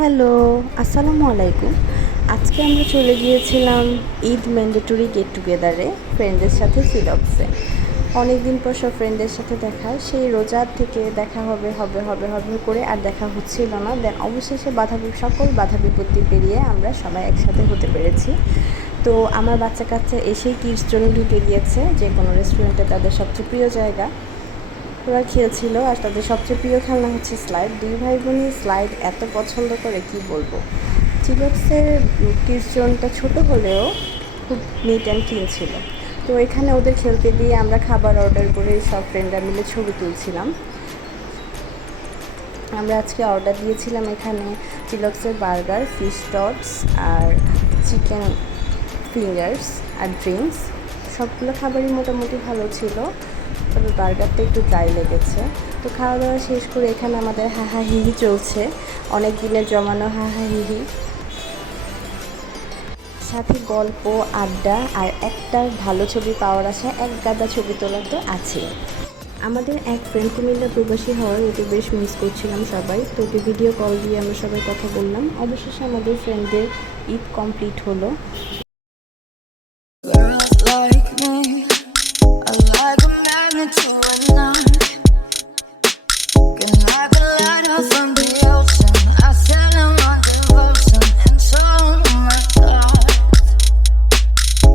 Hello, আসসালামু আলাইকুম। আজকে আমরা চলে গিয়েছিলাম ঈদ ম্যান্ডেটরি গেট টুগেদারে ফ্রেন্ডদের সাথে সিলক্সে। অনেক দিন পর সব ফ্রেন্ডদের সাথে দেখা, সেই রোজার থেকে দেখা হবে হবে হবে হবে করে আর দেখা হচ্ছিল না। দেন অবশেষে সকল বাধা বিপত্তি পেরিয়ে আমরা সবাই একসাথে হতে পেরেছি। তো আমার বাচ্চা কাচ্চা এসেই কিডস জোনে ঢুকে গিয়েছে, যে কোনো রেস্টুরেন্টে তাদের সবচেয়ে প্রিয় জায়গা। ওরা খেলছিল আর তাদের সবচেয়ে প্রিয় খেলনা হচ্ছে স্লাইড। দুই ভাই বোনই স্লাইড এত পছন্দ করে কি বলবো। চিলক্সের কিডস জোনটা ছোটো হলেও খুব নিট অ্যান্ড ক্লিন ছিল। তো এখানে ওদের খেলতে দিয়ে আমরা খাবার অর্ডার করে সব ফ্রেন্ডরা মিলে ছবি তুলছিলাম। আমরা আজকে অর্ডার দিয়েছিলাম এখানে চিলক্সের বার্গার, ফিশ টপস আর চিকেন ফিঙ্গার্স আর ড্রিঙ্কস। সবগুলো খাবারই মোটামুটি ভালো ছিল, তবে বার্গারটা একটু ড্রাই লেগেছে। তো খাওয়া দাওয়া শেষ করে এখানে আমাদের হাহা হিহি চলছে, অনেক দিনের জমানো হাহা হিহি, সাথে গল্প, আড্ডা আর একটা ভালো ছবি পাওয়ার আশা, এক গাদা ছবি তোলা তো আছে। আমাদের এক ফ্রেন্ড কুমিল্লা প্রবাসী হওয়ার ওকে বেশ মিস করছিলাম সবাই। তো ওকে ভিডিও কল দিয়ে আমরা সবাই কথা বললাম। অবশেষে আমাদের ফ্রেন্ডদের ঈদ কমপ্লিট হলো।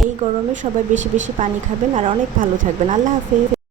এই গরমে সবাই বেশি বেশি পানি খাবেন আর অনেক ভালো থাকবেন। আল্লাহ হাফেজ।